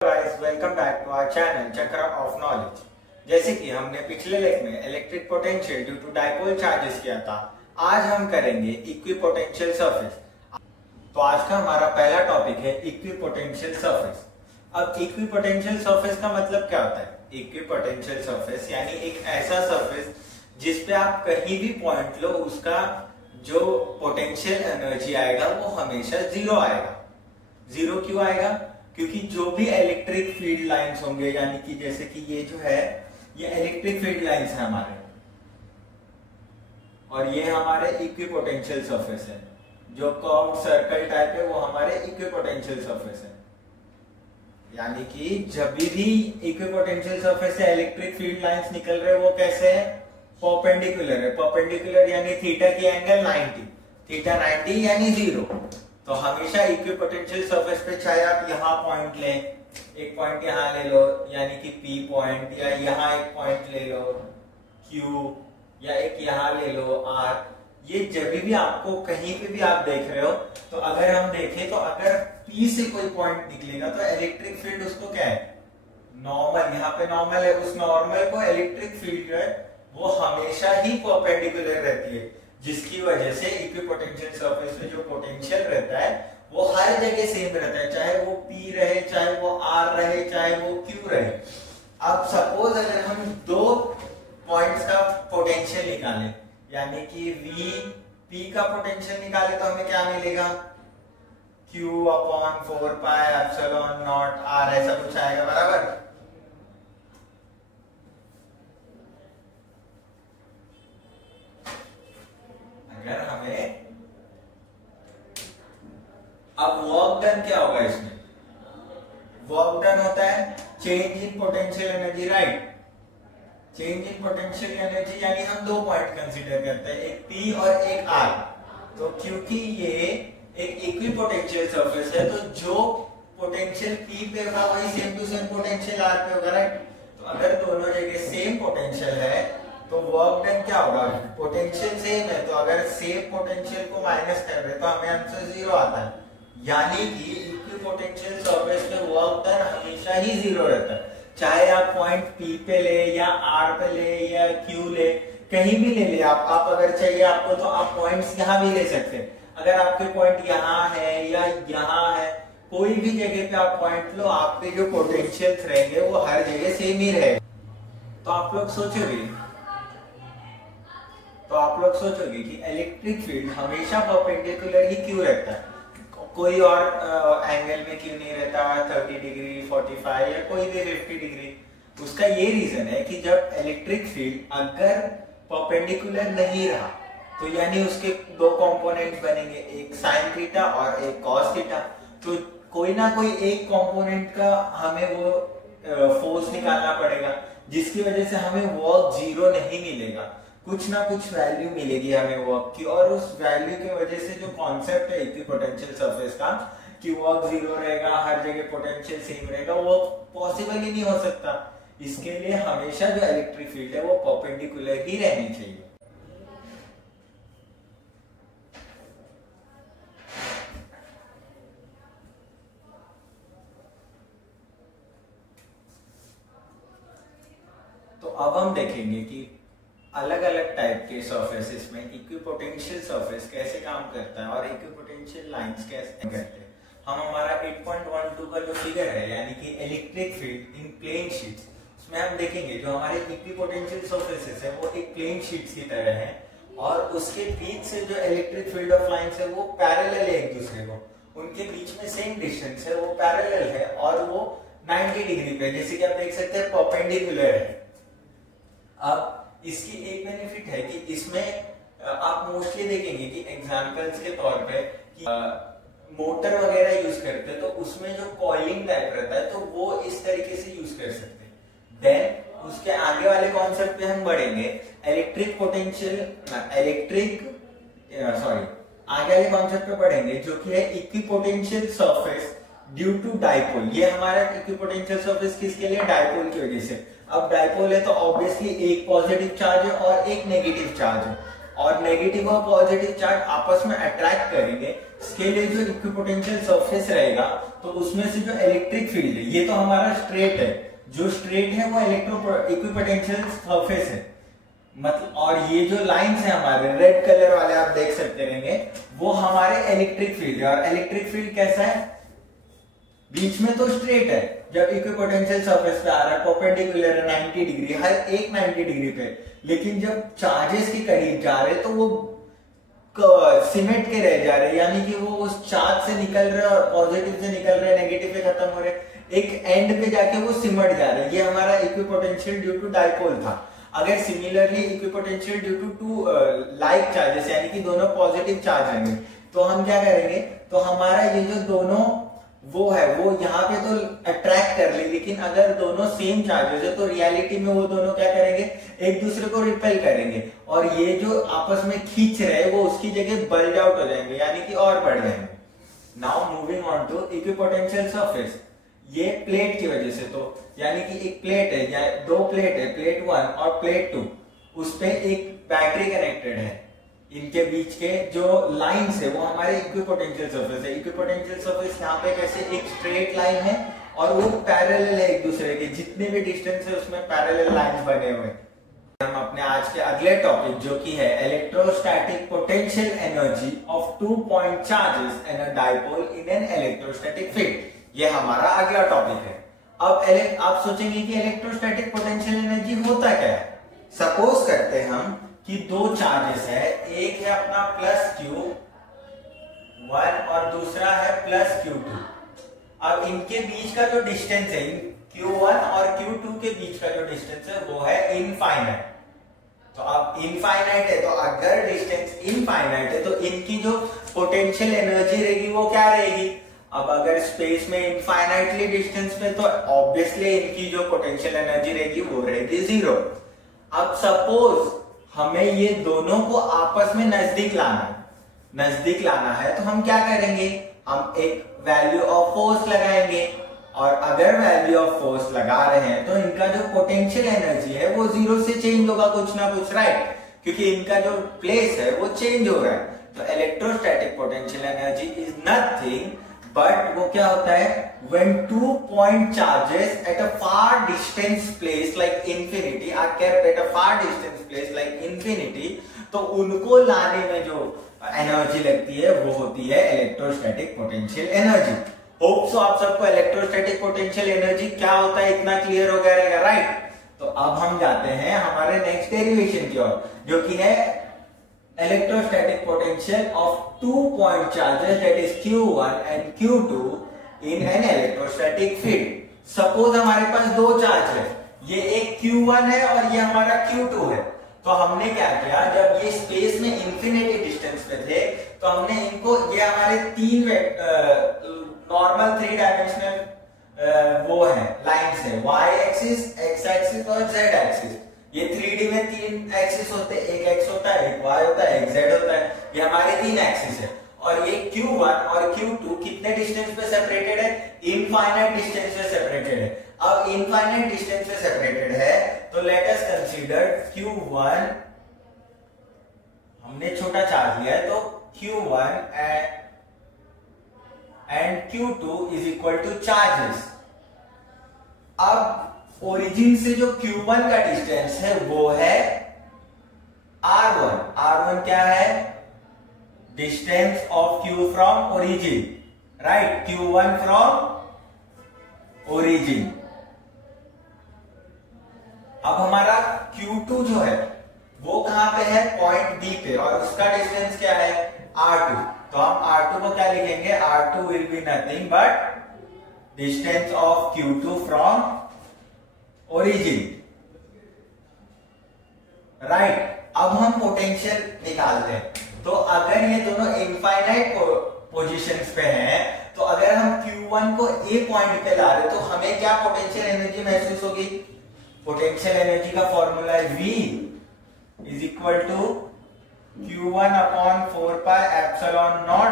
Guys, welcome back to our channel Chakra of knowledge. जैसे कि हमने पिछले लेक्चर में electric potential due to dipole charges किया था, आज हम करेंगे इक्विपोटेंशियल सरफेस। तो आज का हमारा पहला टॉपिक है इक्विपोटेंशियल सरफेस। अब इक्विपोटेंशियल सरफेस का मतलब क्या होता है? इक्विपोटेंशियल सरफेस यानी एक ऐसा सरफेस जिसपे आप कहीं भी पॉइंट लो, उसका जो पोटेंशियल एनर्जी आएगा वो हमेशा जीरो आएगा। जीरो क्यों आएगा? क्योंकि जो भी इलेक्ट्रिक फील्ड लाइंस होंगे, यानी कि जैसे कि ये जो है ये इलेक्ट्रिक फील्ड लाइंस है हमारे, और ये हमारे इक्विपोटेंशियल सरफेस है। जो कर्व्ड सर्कल टाइप है वो हमारे इक्विपोटेंशियल सरफेस है। यानी कि जब भी इक्विपोटेंशियल सरफेस से इलेक्ट्रिक फील्ड लाइंस निकल रहे हैं वो कैसे है? परपेंडिकुलर है। परपेंडिकुलर यानी थीटा की एंगल 90, थीटा 90 यानी जीरो। तो हमेशा इक्विपोटेंशियल सरफेस पे चाहे आप यहाँ पॉइंट लें, एक पॉइंट यहाँ ले लो यानी कि P पॉइंट, या यहाँ एक पॉइंट ले लो Q, या एक यहाँ ले लो R। ये जब भी आपको कहीं पे भी आप देख रहे हो, तो अगर हम देखें तो अगर P से कोई पॉइंट निकलेगा तो इलेक्ट्रिक फील्ड उसको क्या है? नॉर्मल। यहाँ पे नॉर्मल है, उस नॉर्मल को इलेक्ट्रिक फील्ड जो है वो हमेशा ही परपेंडिकुलर रहती है, जिसकी वजह से इक्विपोटेंशियल सरफेस में जो पोटेंशियल रहता है वो हर जगह सेम रहता है, चाहे वो P रहे, चाहे वो R रहे, चाहे वो Q रहे। अब सपोज अगर हम दो पॉइंट्स का पोटेंशियल निकालें, यानी कि P का पोटेंशियल निकाले तो हमें क्या मिलेगा? Q/4πε0 R, ऐसा कुछ आएगा, बराबर। अगर हमें अब वर्क डन क्या होगा इसमें? वर्क डन होता है change in potential energy, right. Change in potential energy यानी हम दो पॉइंट कंसीडर करते हैं, एक P और एक R। तो क्योंकि ये एक इक्विपोटेंशियल सरफेस है तो जो पोटेंशियल P पे होगा वही same to same potential R पे होगा, राइट। तो अगर दोनों जगह सेम पोटेंशियल है तो वर्क डन क्या होगा? पोटेंशियल सेम है, तो अगर सेम पोटेंशियल को माइनस कर रहे तो हमें आंसर जीरो आता है। यानी कि इक्विपोटेंशियल सरफेस पे वर्क डन हमेशा ही जीरो रहता है, चाहे आप पॉइंट P पे ले या R पे ले या Q ले, कहीं भी ले ले आप अगर चाहिए आपको तो आप पॉइंट्स यहाँ भी ले सकते हैं। अगर आपके पॉइंट यहाँ है या यहाँ है, कोई भी जगह पे आप पॉइंट लो, आपके जो पोटेंशियल रहेंगे वो हर जगह सेम ही रहेगा। तो आप लोग सोचोगे कि इलेक्ट्रिक फील्ड हमेशा परपेंडिकुलर ही क्यों रहता है, कोई और एंगल में क्यों नहीं रहता? 30 डिग्री, 45 या कोई भी 50 डिग्री। उसका ये रीजन है कि जब इलेक्ट्रिक फील्ड अगर परपेंडिकुलर नहीं रहा तो यानी उसके दो कंपोनेंट्स बनेंगे, एक साइन थीटा और एक कॉस थीटा। तो कोई ना कोई एक कंपोनेंट का हमें वो फोर्स निकालना पड़ेगा, जिसकी वजह से हमें वर्क जीरो नहीं मिलेगा, कुछ ना कुछ वैल्यू मिलेगी हमें वर्क की। और उस वैल्यू की वजह से जो कॉन्सेप्ट है इक्विपोटेंशियल सरफेस का कि वर्क जीरो रहेगा, हर जगह पोटेंशियल सेम रहेगा, वो पॉसिबल ही नहीं हो सकता। इसके लिए हमेशा जो इलेक्ट्रिक फील्ड है वो परपेंडिकुलर ही रहनी चाहिए। तो अब हम देखेंगे कि अलग अलग टाइप के सरफेसेस में इक्विपोटेंशियल सरफेस कैसे काम करता है और इक्विपोटेंशियल लाइंस कैसे करते हैं। हम हमारा 8.12 का जो फिगर है, यानी कि electric field in plane sheets, उसमें हम देखेंगे जो हमारे इक्विपोटेंशियल सरफेसेस है वो एक प्लेन शीट्स की तरह है, और उसके बीच से जो इलेक्ट्रिक फील्ड ऑफ लाइंस है वो पैरेलल है एक दूसरे को, उनके बीच में सेम डिस्टेंस है, वो पैरेलल है और वो 90 डिग्री पे, जैसे कि आप देख सकते हैं परपेंडिकुलर है। अब इसकी एक बेनिफिट है कि इसमें आप मोस्टली देखेंगे कि एग्जांपल्स के तौर पे कि मोटर वगैरह यूज करते हैं तो उसमें जो कॉइलिंग टाइप रहता है तो वो इस तरीके से यूज कर सकते हैं। देन उसके आगे वाले कॉन्सेप्ट पे हम बढ़ेंगे, आगे वाले कॉन्सेप्ट पे बढ़ेंगे जो कि है equipotential surface due to dipole. ये हमारा इक्विपोटेंशियल सरफेस किसके लिए? डाइपोल की वजह से। अब डाइपोल है तो ऑब्वियसली एक पॉजिटिव चार्ज है और एक नेगेटिव चार्ज है, और नेगेटिव और पॉजिटिव चार्ज आपस में अट्रैक्ट करेंगे इसके लिए जो इक्विपोटेंशियल सरफेस रहेगा तो उसमें से जो इलेक्ट्रिक फील्ड है, ये तो हमारा स्ट्रेट है, जो स्ट्रेट है वो इक्विपोटेंशियल सरफेस है मतलब, और ये जो लाइंस है हमारे रेड कलर वाले आप देख सकते रहेंगे, वो हमारे इलेक्ट्रिक फील्ड है। और इलेक्ट्रिक फील्ड कैसा है, बीच में तो स्ट्रेट है, जब इक्विपोटेंशियल सरफेस पे आ रहा है परपेंडिकुलर है 90 डिग्री, हर एक 90 डिग्री पे, लेकिन जब चार्जेस के करीब जा रहे तो वो सिमेट के रह जा रहे, यानी कि वो उस चार्ज से निकल रहे और पॉजिटिव से निकल रहे, नेगेटिव पे खत्म हो रहे, एक एंड पे जाके वो सिमट जा रहे। ये हमारा इक्विपोटेंशियल ड्यू टू डाइपोल था। अगर similarly equipotential due to two like charges, यानी कि दोनों पॉजिटिव चार्ज होंगे, तो हम क्या करेंगे, तो हमारा ये जो दोनों वो है वो यहाँ पे तो अट्रैक्ट कर ले, लेकिन अगर दोनों सेम चार्जेस है तो रियलिटी में वो दोनों क्या करेंगे, एक दूसरे को रिपेल करेंगे, और ये जो आपस में खींच रहे हैं वो उसकी जगह बल्ज आउट हो जाएंगे, यानी कि और बढ़ जाएंगे। Now moving on to equipotential surface, ये प्लेट की वजह से, तो यानी कि एक प्लेट है या दो प्लेट है, प्लेट 1 और प्लेट 2, उस पे एक बैटरी कनेक्टेड है, इनके बीच के जो लाइंस है वो हमारे इक्विपोटेंशियल सरफेस है। इक्विपोटेंशियल सरफेस यहाँ पे कैसे एक स्ट्रेट लाइन है और वो पैरेलल है एक दूसरे के, जितने भी डिस्टेंस है उसमें पैरेलल लाइंस बने हुए। हम अपने आज के अगले टॉपिक जो कि है electrostatic potential energy of 2 point charges in a dipole in an electrostatic field, ये हमारा अगला टॉपिक है। अब आप सोचेंगे कि इलेक्ट्रोस्टैटिक पोटेंशियल एनर्जी होता क्या है। सपोज करते हैं हम कि दो चार्जेस है, एक है अपना प्लस Q1 और दूसरा है प्लस Q2। अब इनके बीच का जो डिस्टेंस है, Q1 और Q2 के बीच का जो डिस्टेंस है वो है इनफाइनाइट। तो अब इनफाइनाइट है, तो अगर डिस्टेंस इनफाइनाइट है तो इनकी जो पोटेंशियल एनर्जी रहेगी वो क्या रहेगी। अब अगर स्पेस में इनफाइनाइटली डिस्टेंस पे, तो ऑब्वियसली इनकी जो पोटेंशियल एनर्जी रहेगी वो रहेगी 0। अब सपोज हमें ये दोनों को आपस में नजदीक लाना है, तो हम क्या करेंगे, हम एक वैल्यू ऑफ फोर्स लगाएंगे, और अगर वैल्यू ऑफ फोर्स लगा रहे हैं तो इनका जो पोटेंशियल एनर्जी है वो 0 से चेंज होगा कुछ ना कुछ, राइट, क्योंकि इनका जो प्लेस है वो चेंज हो रहा है। तो electrostatic potential energy is nothing but वो क्या होता है, when 2 point charges at a far distance place like infinity are kept at a far distance place like infinity, तो उनको लाने में जो एनर्जी लगती है वो होती है electrostatic potential energy. Hope so आप सबको इलेक्ट्रोस्टैटिक पोटेंशियल एनर्जी क्या होता है इतना क्लियर हो गया रहेगा, राइट। तो अब हम जाते हैं हमारे नेक्स्ट डेरिवेशन की ओर, जो कि है electrostatic potential of 2 point charges, that is Q1 and Q2 in an electrostatic field। Suppose हमारे पास दो चार्ज है, ये एक Q1 है और ये हमारा Q2 है। तो हमने क्या किया, जब ये स्पेस में इंफिनिटी डिस्टेंस पे थे तो हमने इनको, ये हमारे तीन नॉर्मल 3 डायमेंशनल वो है लाइंस है, y एक्सिस, x एक्सिस और z एक्सिस। ये 3D में 3 एक्सिस होते हैं, एक x होता है, एक y होता है, एक z होता है, ये हमारे 3 एक्सिस है। और ये Q1 और Q2 कितने डिस्टेंस पे सेपरेटेड है, इनफाइनाइट डिस्टेंस पे सेपरेटेड है। अब इनफाइनाइट डिस्टेंस पे सेपरेटेड है तो लेट अस कंसीडर Q1, हमने छोटा चार्ज लिया है, तो Q1 and Q2 is equal two charges. अब ओरिजिन से जो Q1 का डिस्टेंस है वो है R1। R1 क्या है, distance of Q from origin, right, Q1 from origin. अब हमारा Q2 जो है वो कहां पे है, पॉइंट B पे, और उसका डिस्टेंस क्या है, R2। तो हम R2 को क्या लिखेंगे, R2 will be nothing but distance of Q2 from origin, right. अब हम पोटेंशियल निकालते हैं, तो अगर ये दोनों इनफाइनाइट पोजीशंस पे हैं, तो अगर हम Q1 को A पॉइंट पे ला रहे तो हमें क्या पोटेंशियल एनर्जी महसूस होगी। पोटेंशियल एनर्जी का फॉर्मूला है V is equal to Q1 upon 4 pi epsilon naught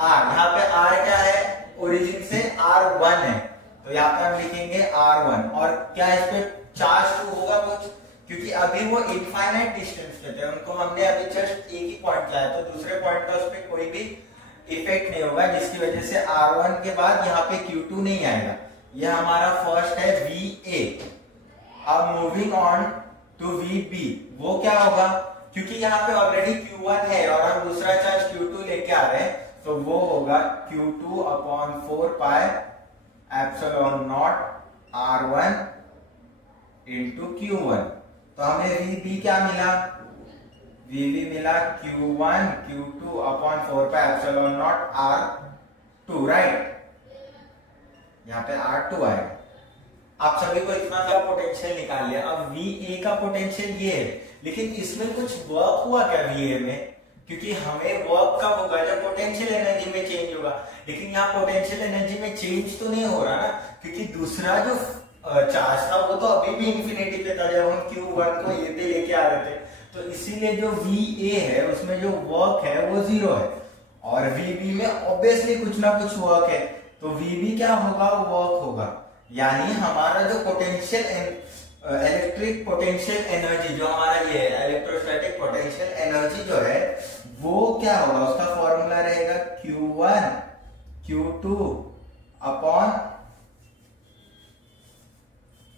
R। यहाँ पे R क्या है, ओरिजिन से R1 है, तो यहाँ पे हम लिखेंगे R1। और क्या इस पे चार्ज 2 होगा कुछ, क्योंकि अभी वो इनफाइनाइट डिस्टेंस पे थे, उनको हमने अभी जस्ट एक ही पॉइंट लाया, तो दूसरे पॉइंट पे उस पे कोई भी इफेक्ट नहीं होगा, जिसकी वजह से R1 के बाद यहाँ पे Q2 नहीं आएगा। ये हमारा फर्स्ट है VA। अब मूविंग ऑन टू VB, वो क्या होगा, क्योंकि यहाँ पे ऑलरेडी Q1 है और हम दूसरा चार्ज Q2 लेके आ रहे हैं, तो वो होगा Q2 upon 4 pi epsilon not R1 into Q1। तो हमें VB क्या मिला, VB मिला Q1 Q2 upon 4 pi epsilon not R2, right. यहाँ पे R2 आएगा। आप सभी को इतना का पोटेंशियल निकाल लिया। अब VA का पोटेंशियल ये है, लेकिन इसमें कुछ वर्क हुआ क्या VA में, क्योंकि हमें वर्क कब होगा, जब पोटेंशियल एनर्जी में चेंज होगा। लेकिन यहाँ पोटेंशियल एनर्जी में चेंज तो नहीं हो रहा ना, क्योंकि दूसरा जो चार्ज था वो तो अभी भी इंफिनिटी पे था जब हम Q1 को ये पे लेके आ रहे थे। तो इसीलिए जो VA है उसमें जो वर्क है वो 0 है, और VB में ऑब्वियसली कुछ ना कुछ वर्क है, तो VB क्या होगा, वर्क होगा। यानी हमारा जो पोटेंशियल इलेक्ट्रिक पोटेंशियल एनर्जी जो हमारा ये है, इलेक्ट्रोस्टैटिक पोटेंशियल एनर्जी जो है वो क्या होगा, उसका फॉर्मूला रहेगा Q1 Q2 अपॉन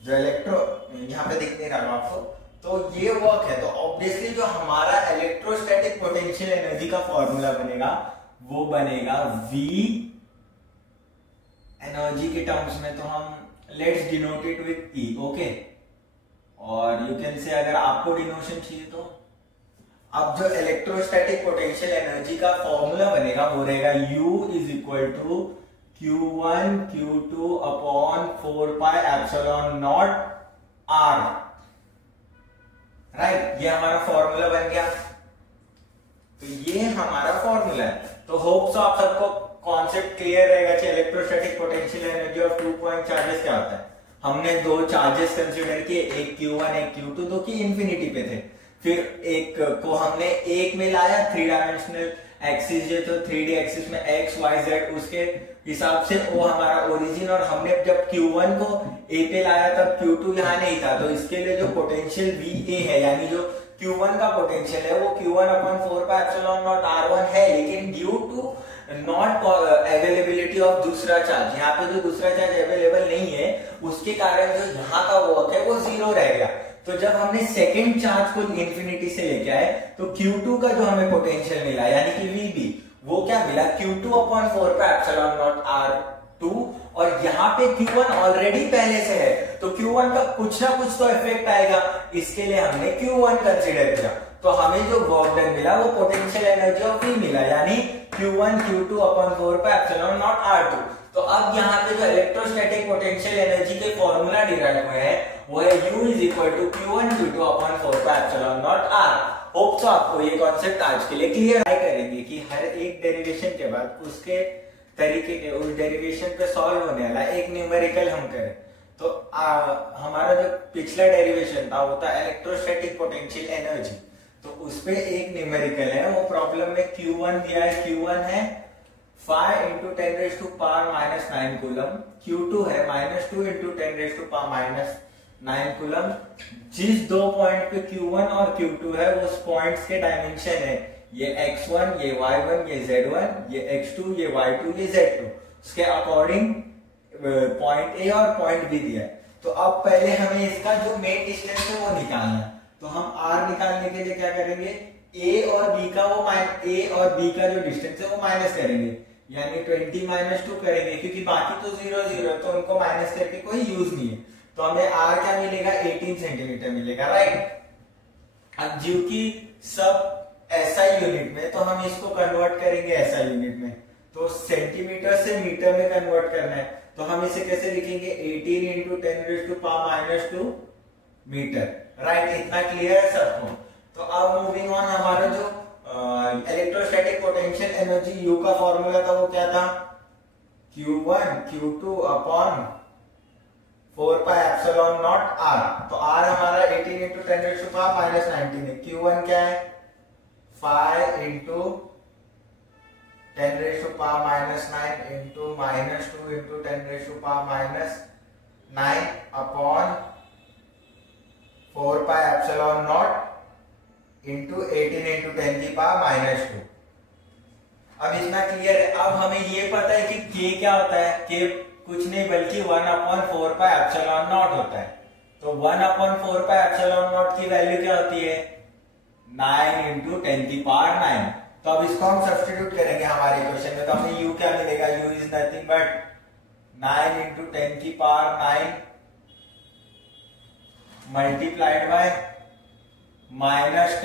जो इलेक्ट्रो, यहाँ पे दिख नहीं रहा आपको, तो ये वर्क है। तो ऑब्वियसली जो हमारा इलेक्ट्रोस्टैटिक पोटेंशियल एनर्जी का फॉर्मूला बनेगा वो बनेगा V एनर्जी के टर्म्स में, तो हम let's denote it with E, okay. और यू कैन से अगर आपको डिनोशन चाहिए तो अब जो इलेक्ट्रोस्टैटिक पोटेंशियल एनर्जी का फॉर्मूला बनेगा वो रहेगा U is equal to Q1 Q2 upon 4 pi epsilon naught R, right. ये हमारा फॉर्मूला बन गया। तो ये हमारा फॉर्मूला है। तो होप सो आप सबको कॉन्सेप्ट क्लियर रहेगा कि electrostatic potential energy of 2 point charges क्या होता है। हमने दो चार्जेस कंसीडर किए, एक Q1 एक Q2, दो की इंफिनिटी पे थे। फिर एक को हमने एक में लाया, 3 डायमेंशनल एक्सिस जो तो 3D एक्सिस में x y z, उसके हिसाब से वो हमारा ओरिजिन, और हमने जब Q1 को A पे लाया तब Q2 यहाँ नहीं था, तो इसके लिए जो पोटेंशियल VA है, यानी जो Q1 का पोटेंशियल है वो Q1 upon 4 pi epsilon not R1 है, लेकिन due to not availability of दूसरा चार्ज, यहाँ पे जो दूसरा चार्ज अवेलेबल नहीं है उसके कारण जो यहाँ का वर्क है वो 0 रह गया। तो जब हमने सेकेंड चार्ज को इंफिनिटी से लेके आए तो Q2 का जो हमें पोटेंशियल मिला यानी कि VB, वो क्या मिला, Q2 upon 4 pi epsilon not R2, और यहाँ पे Q1 ऑलरेडी पहले से है, तो Q1 का कुछ ना कुछ तो इफेक्ट आएगा, इसके लिए हमने Q1 कंसीडर किया। तो हमें जो वर्क डन मिला वो पोटेंशियल एनर्जी ऑफ V मिला, यानी Q1 Q2 upon 4 pi epsilon not R2। तो अब यहाँ पे जो इलेक्ट्रोस्टैटिक पोटेंशियल एनर्जी के फॉर्मूला डिराइव हुए हैं वो है U is equal to Q1 Q2 upon 4 pi epsilon naught R। Hope तो आपको ये कॉन्सेप्ट आज के लिए क्लियर करेंगे कि हर एक डेरिवेशन के बाद उसके तरीके के उस डेरिवेशन पे सॉल्व होने वाला एक न्यूमेरिकल हम करें। तो हमारा जो पिछला डेरिवेशन था वो था इलेक्ट्रोस्टैटिक पोटेंशियल एनर्जी, तो उसपे एक न्यूमेरिकल है, वो प्रॉब्लम में Q1 दिया है, Q1 है 5 into 10 raise to power minus 9 coulomb, Q2 है -2 into 10 raise to power minus 9 coulomb. जिस दो पॉइंट पे Q1 और Q2 है उस पॉइंट्स के डायमेंशन है ये x1, ये y1, ये z1, ये x2, ये y2, ये z2, उसके अकॉर्डिंग पॉइंट A और पॉइंट B दिया है। तो अब पहले हमें इसका जो मेन डिस्टेंस है वो निकालना है, तो हम R निकालने के लिए क्या करेंगे, A और B का जो डिस्टेंस है वो माइनस करेंगे, यानी 20 माइनस 2 करेंगे, क्योंकि बाकी तो 0 0 तो उनको माइनस करके कोई यूज नहीं है। तो हमें R क्या मिलेगा, 18 सेंटीमीटर मिलेगा, राइट। अब जो कि सब SI यूनिट में, तो हम इसको कन्वर्ट करेंगे SI यूनिट में, तो सेंटीमीटर से मीटर में कन्वर्ट करना है। तो हम इसे कैसे लिखेंगे, 18 into 10 raise to power minus 2 metre, right. इतना क्लियर है सबको। तो अब मूविंग ऑन, हमारा जो इलेक्ट्रोस्टैटिक पोटेंशियल एनर्जी U का फॉर्मूला था वो क्या था, Q1 Q2 upon 4 pi epsilon naught R। तो R हमारा 18 into 10 raise to power minus 19 है, Q1 क्या है 5 into 10 raise to power minus 9 into -2 into 10 raise to power minus 9 upon 4 pi epsilon not into 18 into 10 की power -2। अब इतना clear है। अब हमें ये पता है कि k क्या होता है, k कुछ नहीं बल्कि 1/4πε0 होता है। तो 1/4πε0 की वैल्यू क्या होती है, 9 × 10⁹। तो अब इसको हम सब्स्टिट्यूट करेंगे हमारे इक्वेशन में, तो हमें u क्या मिलेगा, u is nothing but 9 × 10⁹ multiplied by -10 ×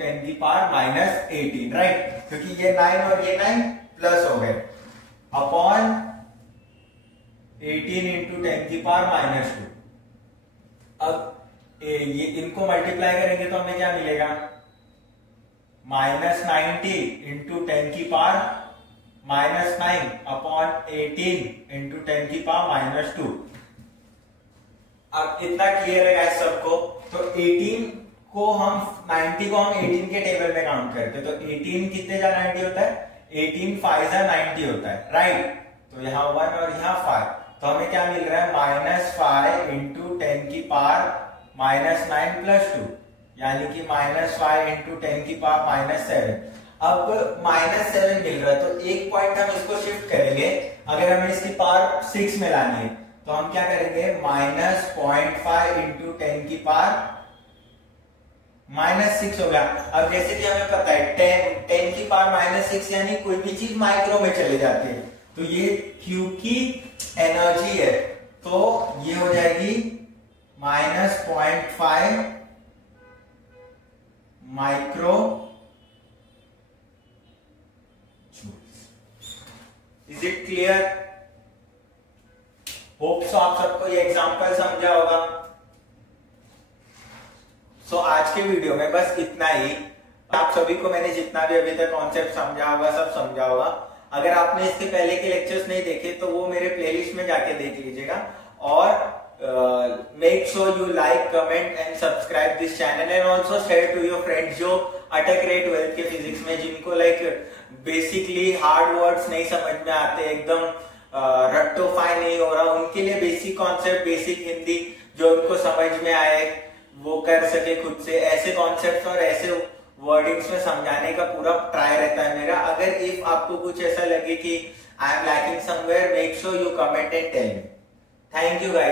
10⁻⁻18, right, क्योंकि ये 9 और ये 9 प्लस हो गए, अपॉन 18 × 10⁻²। अब ये इनको मल्टीप्लाई करेंगे तो हमें क्या मिलेगा, -90 × 10⁻⁻9 अपॉन 18 × 10⁻²। अब इतना क्लियर है गाइस सबको। तो 18 को हम 90 को हम 18 के टेबल में काउंट करते हैं, तो 18 कितने जा 90 होता है, 18 5 जा 90 होता है, राइट। तो यहाँ 1 और यहाँ 5, तो हमें क्या मिल रहा है, -5 × 10⁻⁻9 + 2, यानी कि -5 × 10⁻⁻7। अब -7 मिल रहा है, तो एक पॉइंट हम इसको शिफ्ट करेंगे। अगर हमें इसकी पावर 6 में लानी है तो हम क्या करेंगे, -0.5 × 10⁻⁻6 होगा। अब जैसे कि हमें पता है 10⁻⁻6 यानी कोई भी चीज माइक्रो में चले जाती है, तो ये Q की एनर्जी है, तो ये हो जाएगी -0.5 micro joules. Is it clear? Hope so आप सबको ये एग्जांपल समझा होगा। सो आज के वीडियो में बस इतना ही। आप सभी को मैंने जितना भी अभी तक कॉन्सेप्ट समझा होगा सब समझा होगा। अगर आपने इसके पहले के लेक्चर्स नहीं देखे तो वो मेरे प्लेलिस्ट में जाके देख लीजिएगा। और make sure you like, comment and subscribe this channel and also share to your friends जो अटक रहे 12th के फिजिक्स में, जिनको लाइक बेसिकली हार्ड वर्ड्स नहीं समझ में आते, एकदम रट्टोफाई नहीं हो रहा, उनके लिए बेसिक कॉन्सेप्ट, बेसिक हिंदी जो उनको समझ में आए वो कर सके खुद से। ऐसे कॉन्सेप्ट और ऐसे वर्डिंग्स में समझाने का पूरा ट्राई रहता है मेरा। अगर इफ आपको कुछ ऐसा लगे कि I am lacking somewhere, make sure you comment and tell me. Thank you guys.